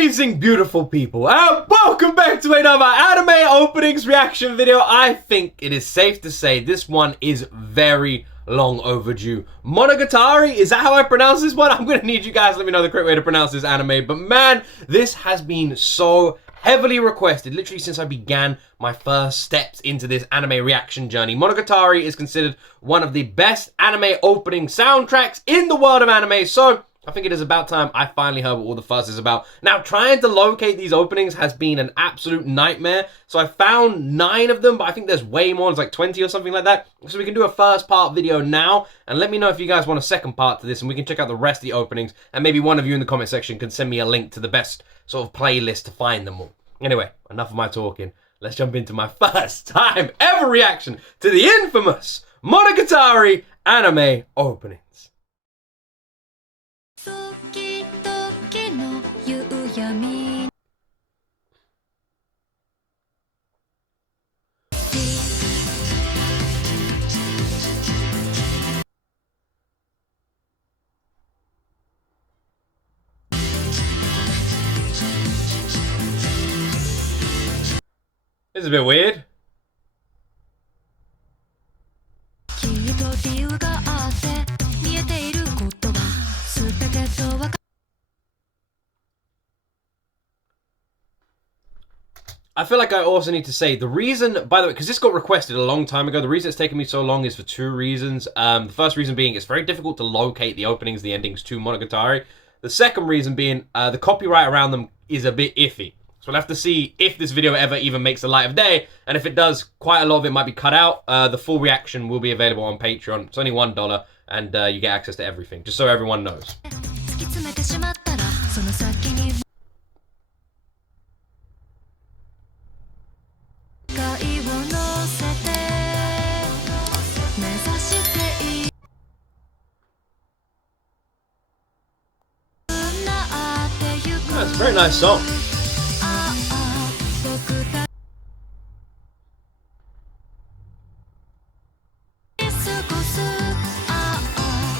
Amazing, beautiful people, and welcome back to another anime openings reaction video. I think it is safe to say this one is very long overdue. Monogatari, is that how I pronounce this one? I'm gonna need you guys to let me know the correct way to pronounce this anime, but man, this has been so heavily requested, literally since I began my first steps into this anime reaction journey. Monogatari is considered one of the best anime opening soundtracks in the world of anime, so I think it is about time I finally heard what all the fuss is about. Now, trying to locate these openings has been an absolute nightmare. So I found 9 of them, but I think there's way more. It's like 20 or something like that. So we can do a first part video now. And let me know if you guys want a second part to this, and we can check out the rest of the openings. And maybe one of you in the comment section can send me a link to the best sort of playlist to find them all. Anyway, enough of my talking. Let's jump into my first time ever reaction to the infamous Monogatari Anime Openings. This is a bit weird. I feel like I also need to say the reason, by the way, because this got requested a long time ago, the reason it's taken me so long is for 2 reasons. The first reason being it's very difficult to locate the openings, the endings to Monogatari. The second reason being the copyright around them is a bit iffy. So we'll have to see if this video ever even makes the light of day, and if it does, quite a lot of it might be cut out. The full reaction will be available on Patreon. It's only $1, and you get access to everything, just so everyone knows. That's a very nice song.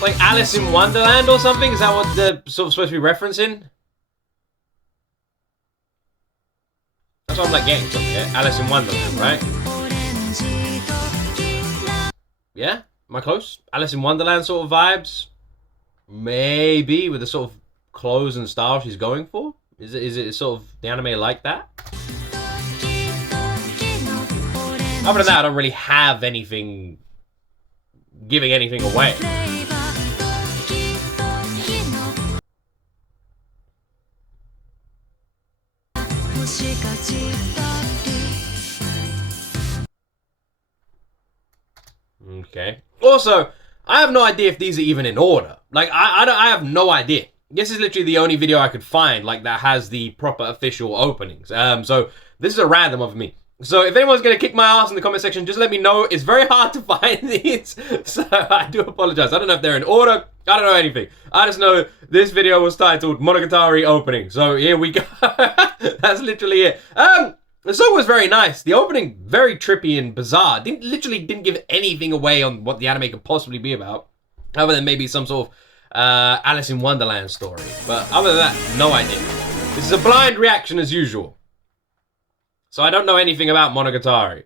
Like Alice in Wonderland or something? Is that what they're sort of supposed to be referencing? That's what I'm like getting something here. Alice in Wonderland, right? Yeah? Am I close? Alice in Wonderland sort of vibes? Maybe, with the sort of clothes and style she's going for? Is it sort of the anime like that? Other than that, I don't really have anything giving anything away. Okay. Also, I have no idea if these are even in order. Like, I have no idea. This is literally the only video I could find, like, that has the proper official openings. So this is a random of me. So if anyone's gonna kick my ass in the comment section, just let me know. It's very hard to find these, so I do apologize. I don't know if they're in order. I don't know anything. I just know this video was titled Monogatari Opening. So here we go. That's literally it. The song was very nice. The opening, very trippy and bizarre. Literally didn't give anything away on what the anime could possibly be about, other than maybe some sort of Alice in Wonderland story. But other than that, no idea. This is a blind reaction as usual. So I don't know anything about Monogatari.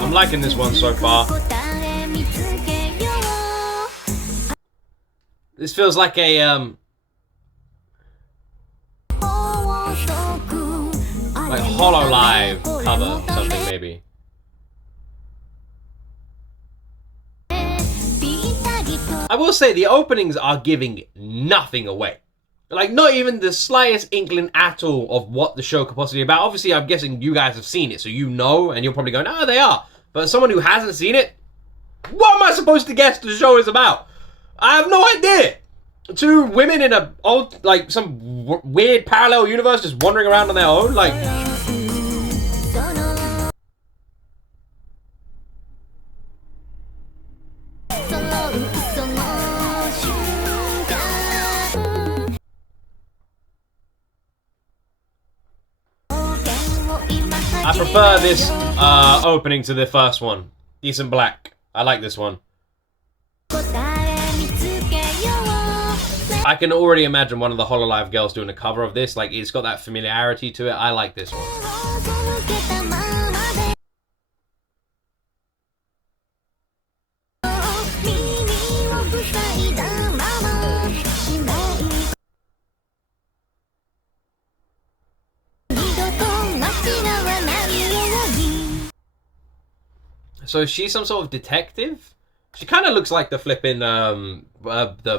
I'm liking this one so far. This feels like a like Hololive cover or something, maybe. I will say the openings are giving nothing away. Like, not even the slightest inkling at all of what the show could possibly be about. Obviously, I'm guessing you guys have seen it, so you know, and you're probably going, oh, they are. But someone who hasn't seen it, what am I supposed to guess the show is about? I have no idea. 2 women in a old, like, some weird parallel universe just wandering around on their own, like. I prefer this opening to the first one. Decent Black. I like this one. I can already imagine one of the Hololive girls doing a cover of this. Like, it's got that familiarity to it. I like this one. So she's some sort of detective? She kind of looks like the flipping flipping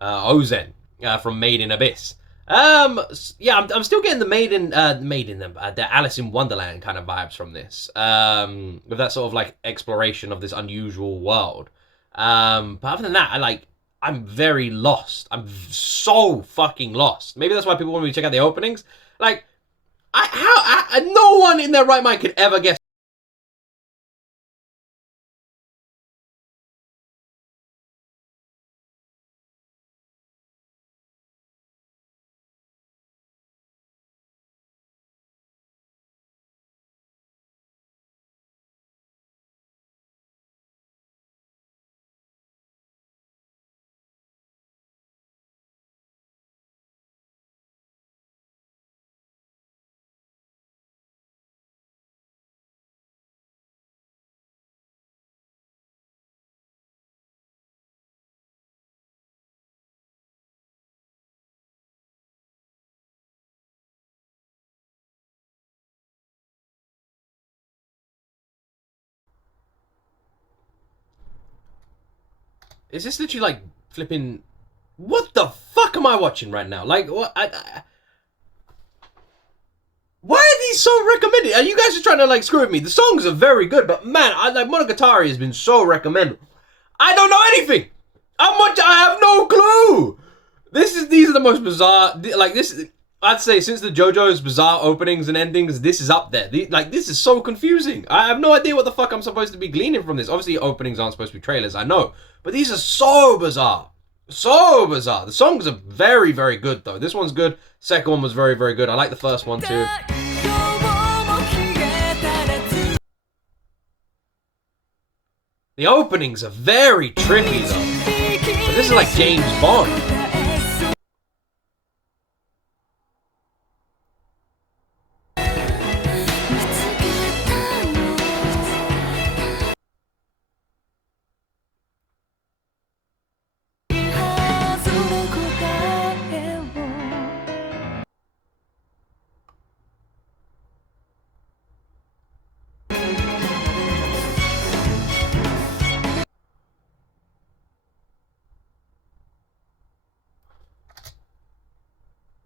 Ozen from Made in Abyss. Yeah, I'm still getting the Alice in Wonderland kind of vibes from this. With that sort of like exploration of this unusual world. But other than that, I'm very lost. I'm so fucking lost. Maybe that's why people want me to check out the openings. Like, no one in their right mind could ever guess. Is this literally like flipping? What the fuck am I watching right now? Like, what? Why are these so recommended? Are you guys just trying to like screw with me? The songs are very good, but man, Monogatari has been so recommended. I don't know anything. I have no clue. These are the most bizarre. Like this, I'd say since the JoJo's bizarre openings and endings, this is up there. This is so confusing. I have no idea what the fuck I'm supposed to be gleaning from this. Obviously, openings aren't supposed to be trailers. I know. But these are so bizarre. So bizarre. The songs are very, very good, though. This one's good. Second one was very, very good. I like the first one, too. The openings are very trippy, though. But this is like James Bond.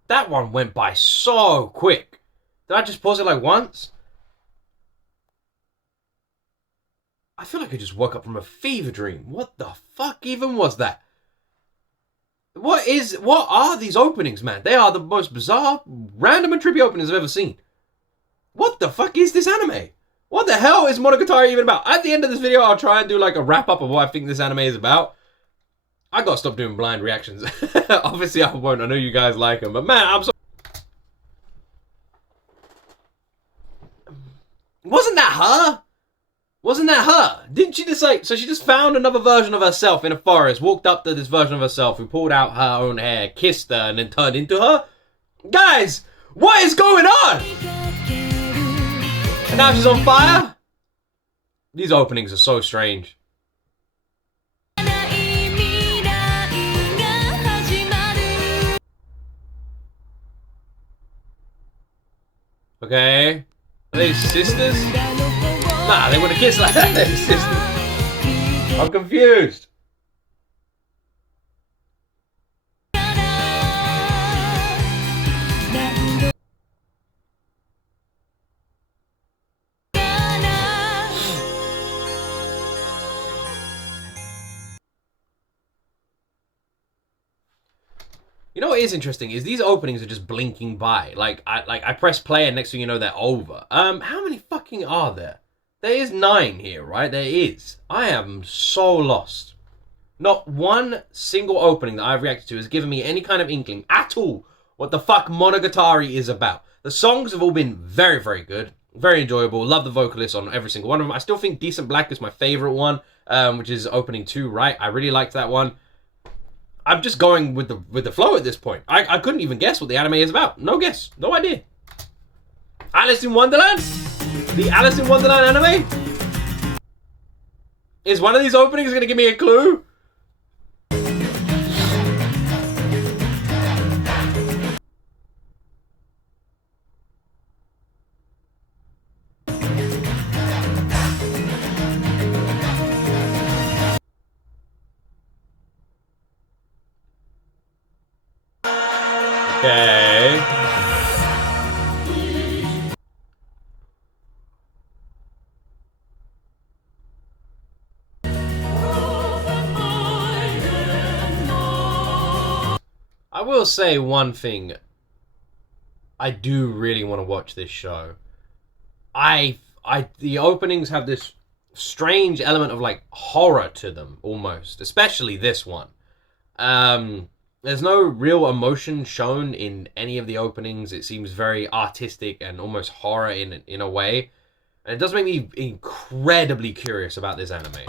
That one went by so quick. Did I just pause it like once? I feel like I just woke up from a fever dream. What the fuck even was that? What are these openings, man? They are the most bizarre, random and trippy openings I've ever seen. What the fuck is this anime? What the hell is Monogatari even about? At the end of this video, I'll try and do like a wrap up of what I think this anime is about. I gotta stop doing blind reactions. Obviously, I won't. I know you guys like them, but man, I'm so. Wasn't that her? Wasn't that her? Didn't she just like? So she just found another version of herself in a forest, walked up to this version of herself, who pulled out her own hair, kissed her, and then turned into her. Guys, what is going on? And now she's on fire. These openings are so strange. Okay. Are they sisters? Nah, they wouldn't kiss like that. They're sisters. I'm confused. You know what is interesting is these openings are just blinking by. I press play and next thing you know they're over. How many fucking are there? There is 9 here, right? There is. I am so lost. Not one single opening that I've reacted to has given me any kind of inkling at all what the fuck Monogatari is about. The songs have all been very, very good. Very enjoyable. Love the vocalists on every single one of them. I still think Decent Black is my favorite one, which is opening 2, right? I really liked that one. I'm just going with the flow at this point. I couldn't even guess what the anime is about. No guess. No idea. Alice in Wonderland? The Alice in Wonderland anime? Is one of these openings going to give me a clue? Okay. I will say one thing. I do really want to watch this show. The openings have this strange element of like horror to them almost, especially this one. There's no real emotion shown in any of the openings. It seems very artistic and almost horror in a way. And it does make me incredibly curious about this anime.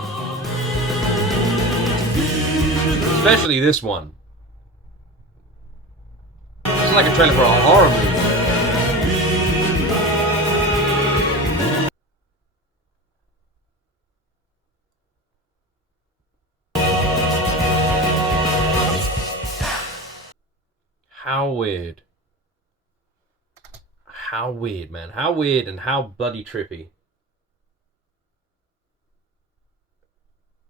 Especially this one. It's like a trailer for a horror movie. How weird. How weird, man. How weird and how bloody trippy.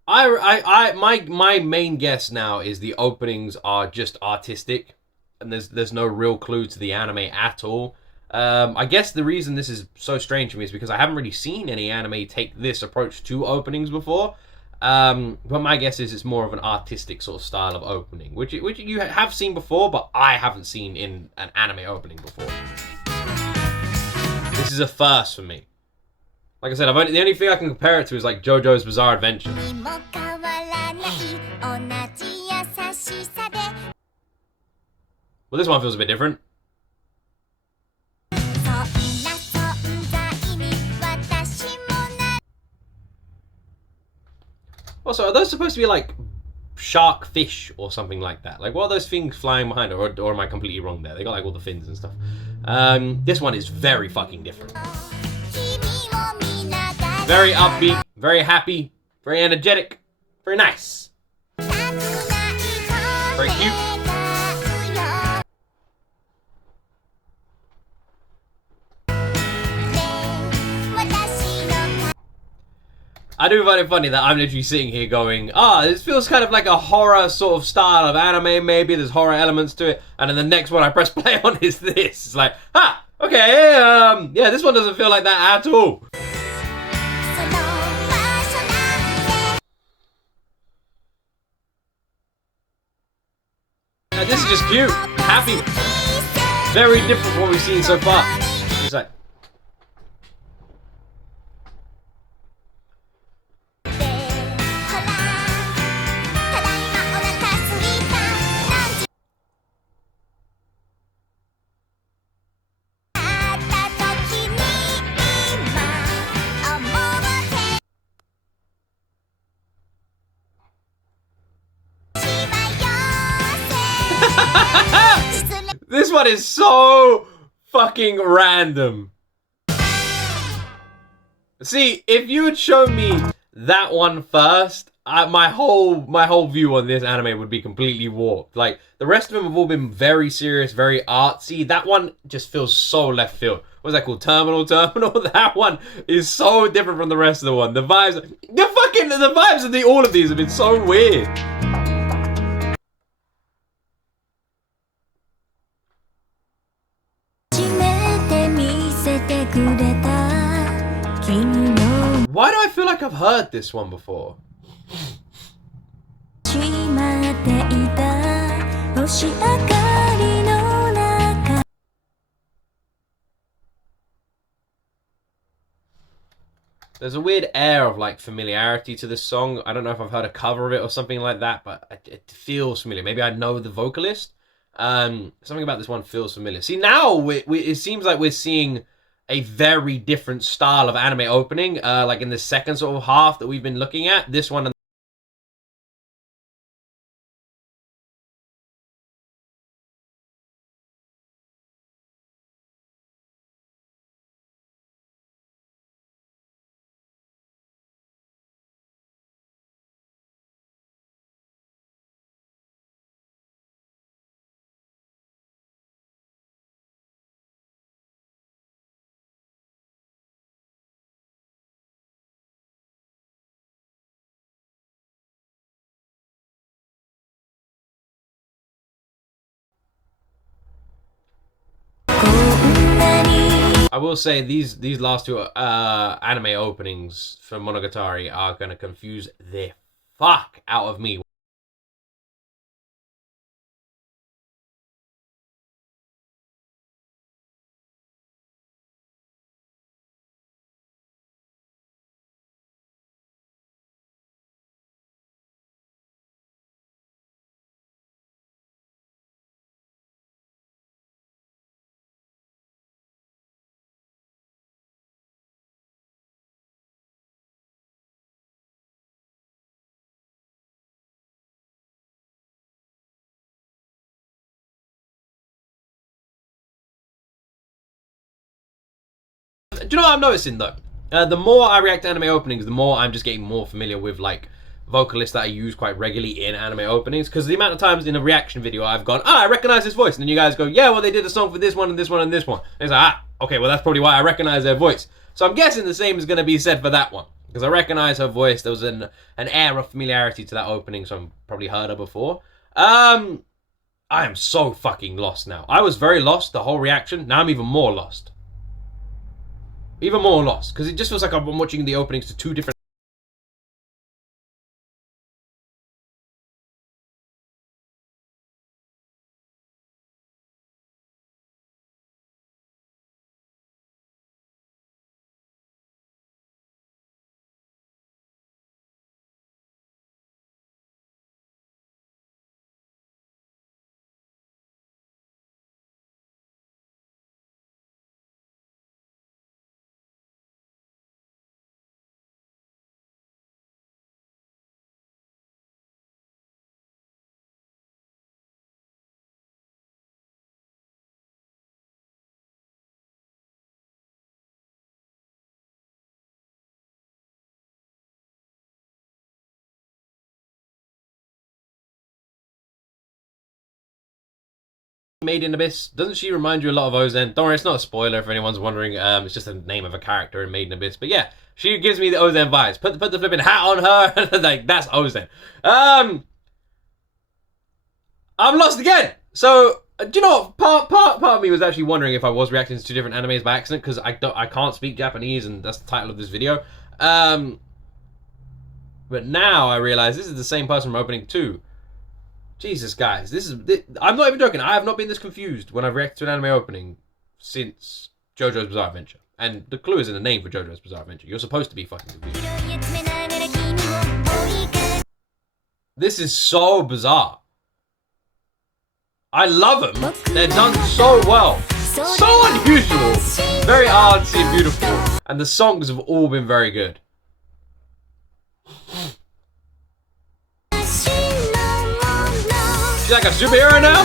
My main guess now is the openings are just artistic and there's no real clue to the anime at all. I guess the reason this is so strange to me is because I haven't really seen any anime take this approach to openings before. But my guess is it's more of an artistic sort of style of opening, which you have seen before, but I haven't seen in an anime opening before. This is a first for me. Like I said, the only thing I can compare it to is like JoJo's Bizarre Adventures. Well, this one feels a bit different. Also, are those supposed to be like shark fish or something like that? Like, what are those things flying behind it? Or am I completely wrong there? They got like all the fins and stuff. This one is very fucking different. Very upbeat, very happy, very energetic, very nice. Very cute. I do find it funny that I'm literally sitting here going, this feels kind of like a horror sort of style of anime, maybe. There's horror elements to it. And then the next one I press play on is this. It's like, okay, yeah, this one doesn't feel like that at all. And this is just cute, happy. Very different from what we've seen so far. It's like... This one is so fucking random. See, if you had shown me that one first, my whole view on this anime would be completely warped. Like, the rest of them have all been very serious, very artsy. That one just feels so left field. What's that called? Terminal? That one is so different from the rest of the one. The vibes, the vibes of all of these have been so weird. Why do I feel like I've heard this one before? There's a weird air of like familiarity to this song. I don't know if I've heard a cover of it or something like that, but it feels familiar. Maybe I know the vocalist. Something about this one feels familiar. See, now it seems like we're seeing a very different style of anime opening, like in the second sort of half that we've been looking at. This one and I will say these last two anime openings for Monogatari are gonna confuse the fuck out of me. Do you know what I'm noticing though? The more I react to anime openings, the more I'm just getting more familiar with like vocalists that I use quite regularly in anime openings. Because the amount of times in a reaction video I've gone, I recognize this voice, and then you guys go, yeah, well they did a song for this one and this one and this one. And it's like, okay, well that's probably why I recognize their voice. So I'm guessing the same is going to be said for that one, because I recognize her voice. There was an air of familiarity to that opening, so I've probably heard her before. I am so fucking lost now. I was very lost the whole reaction. Now I'm even more lost. Even more lost, because it just feels like I'm watching the openings to two different... Made in Abyss. Doesn't she remind you a lot of Ozen? Don't worry, it's not a spoiler if anyone's wondering. It's just the name of a character in Made in Abyss. But yeah, she gives me the Ozen vibes. Put the flipping hat on her. Like, that's Ozen. I'm lost again. So, do you know what? Part of me was actually wondering if I was reacting to two different animes by accident, because I can't speak Japanese, and that's the title of this video. But now I realize this is the same person from opening 2. Jesus, guys, I'm not even joking. I have not been this confused when I've reacted to an anime opening since JoJo's Bizarre Adventure. And the clue is in the name for JoJo's Bizarre Adventure. You're supposed to be fucking confused. This is so bizarre. I love them. They're done so well. So unusual. Very artsy and beautiful. And the songs have all been very good. She's like a superhero now?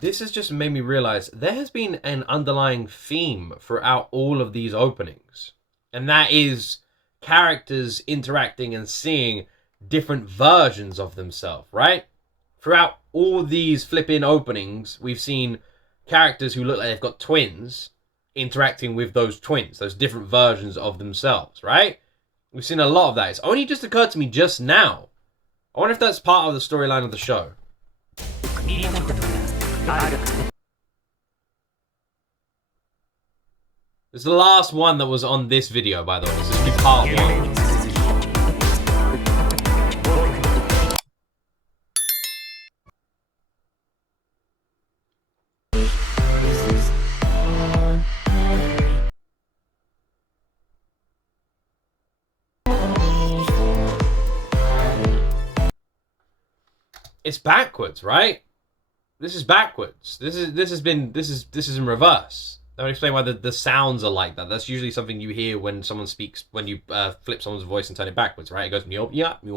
This has just made me realize there has been an underlying theme throughout all of these openings. And that is characters interacting and seeing different versions of themselves, right? Throughout all these flipping openings, we've seen characters who look like they've got twins interacting with those twins, those different versions of themselves, right? We've seen a lot of that. It's only just occurred to me just now. I wonder if that's part of the storyline of the show. It's the last one that was on this video, by the way. This is part 1. it's backwards, right? This is backwards. This is in reverse. That would explain why the sounds are like that. That's usually something you hear when someone speaks, when you flip someone's voice and turn it backwards, right? It goes yeah, and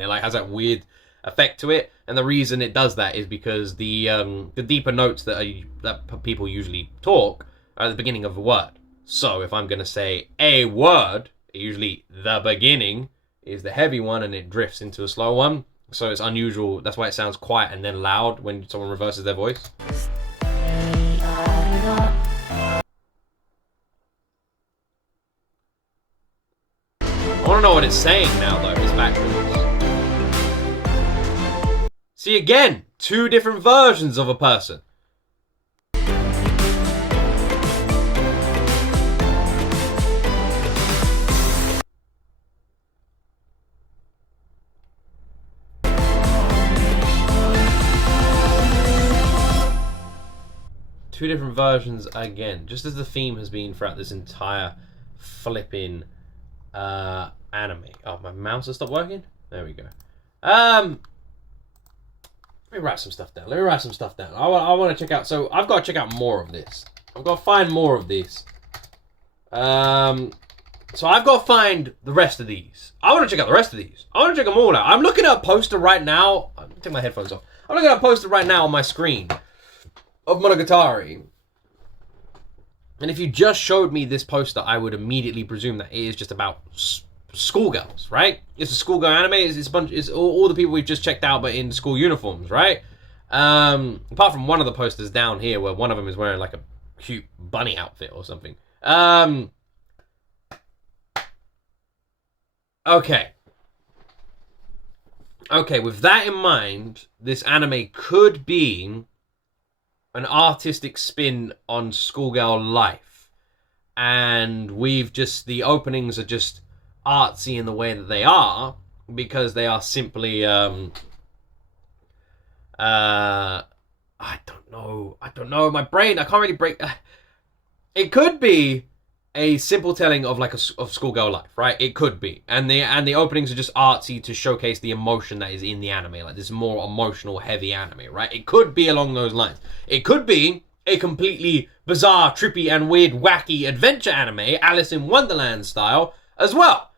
it like has that weird effect to it. And the reason it does that is because the deeper notes that people usually talk are at the beginning of a word. So if I'm gonna say a word, usually the beginning is the heavy one, and it drifts into a slow one. So it's unusual. That's why it sounds quiet and then loud when someone reverses their voice. I want to know what it's saying now, though. It's backwards. See, again, two different versions of a person. Two different versions again, just as the theme has been throughout this entire flipping anime. Oh, my mouse has stopped working? There we go. Let me write some stuff down. I want to check out, so I've got to check out more of this. I've got to find more of this. So I've got to find the rest of these. I want to check out the rest of these. I want to check them all out. I'm looking at a poster right now. I'm going to take my headphones off. I'm looking at a poster right now on my screen of Monogatari. And if you just showed me this poster, I would immediately presume that it is just about schoolgirls, right? It's a schoolgirl anime. It's all the people we've just checked out, but in school uniforms, right? Apart from one of the posters down here, where one of them is wearing like a cute bunny outfit or something. Okay. With that in mind, this anime could be an artistic spin on schoolgirl life, and the openings are just artsy in the way that they are, because they are simply I don't know, my brain, I can't really break. It could be a simple telling of like of schoolgirl life, right? It could be, and the openings are just artsy to showcase the emotion that is in the anime, like this more emotional, heavy anime, right? It could be along those lines. It could be a completely bizarre, trippy, and weird, wacky adventure anime, Alice in Wonderland style, as well.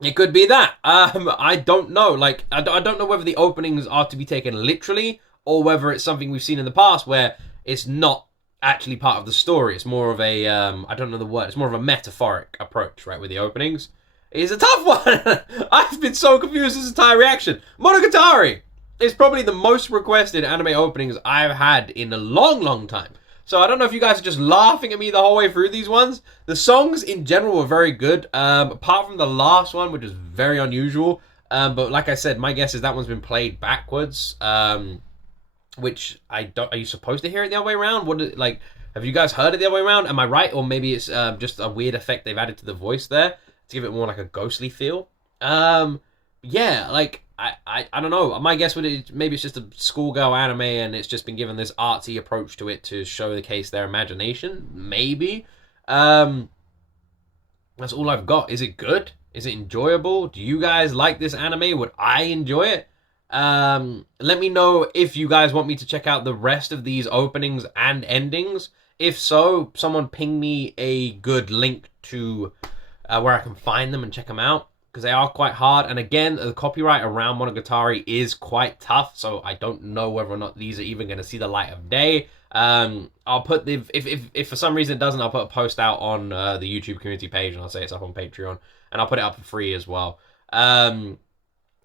It could be that. I don't know. Like, I don't know whether the openings are to be taken literally, or whether it's something we've seen in the past where it's not actually part of the story. It's more of a I don't know the word. It's more of a metaphoric approach, right, with the openings. It's a tough one. I've been so confused this entire reaction. Monogatari is probably the most requested anime openings I've had in a long, long time. So I don't know if you guys are just laughing at me the whole way through these ones. The songs in general were very good, apart from the last one, which is very unusual. But like I said, my guess is that one's been played backwards. Which I don't. Are you supposed to hear it the other way around? Have you guys heard it the other way around? Am I right? Or maybe it's just a weird effect they've added to the voice there to give it more like a ghostly feel. Yeah, like I don't know. My guess would it maybe it's just a schoolgirl anime and it's just been given this artsy approach to it to showcase their imagination. Maybe. That's all I've got. Is it good? Is it enjoyable? Do you guys like this anime? Would I enjoy it? Let me know if you guys want me to check out the rest of these openings and endings. If so, someone ping me a good link to where I can find them and check them out, because they are quite hard. And again, the copyright around Monogatari is quite tough, so I don't know whether or not these are even going to see the light of day. I'll put the if for some reason it doesn't, I'll put a post out on the YouTube community page, and I'll say it's up on Patreon, and I'll put it up for free as well.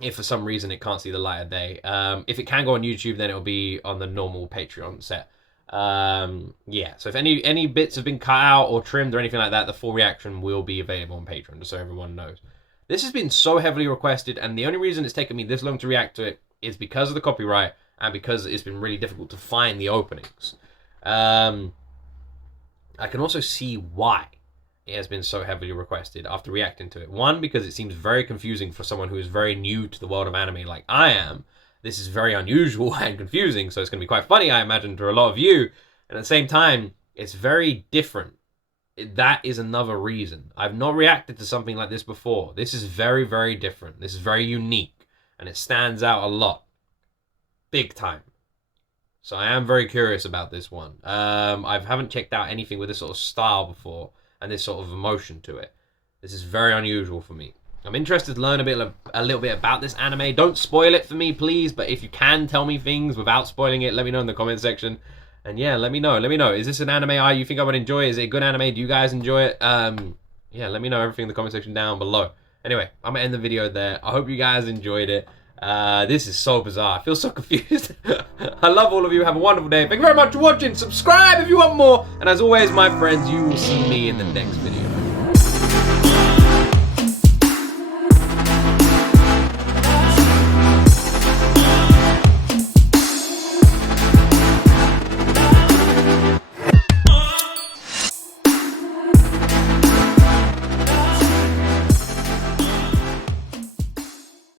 If for some reason it can't see the light of day. If it can go on YouTube, then it'll be on the normal Patreon set. Yeah, so if any bits have been cut out or trimmed or anything like that, the full reaction will be available on Patreon, just so everyone knows. This has been so heavily requested, and the only reason it's taken me this long to react to it is because of the copyright and because it's been really difficult to find the openings. I can also see why it has been so heavily requested after reacting to it. One, because it seems very confusing for someone who is very new to the world of anime like I am. This is very unusual and confusing, so it's going to be quite funny, I imagine, to a lot of you. And at the same time, it's very different. That is another reason. I've not reacted to something like this before. This is very, very different. This is very unique. and it stands out a lot. Big time. So I am very curious about this one. I haven't checked out anything with this sort of style before, and this sort of emotion to it. This is very unusual for me. I'm interested to learn a little bit about this anime. Don't spoil it for me, please, but if you can tell me things without spoiling it, let me know in the comment section. And yeah, let me know. Is this an anime you think I would enjoy? Is it a good anime? Do you guys enjoy it? Yeah, let me know everything in the comment section down below. Anyway, I'm gonna end the video there. I hope you guys enjoyed it. This is so bizarre. I feel so confused. I love all of you. Have a wonderful day. Thank you very much for watching. Subscribe if you want more. And as always, my friends, you will see me in the next video.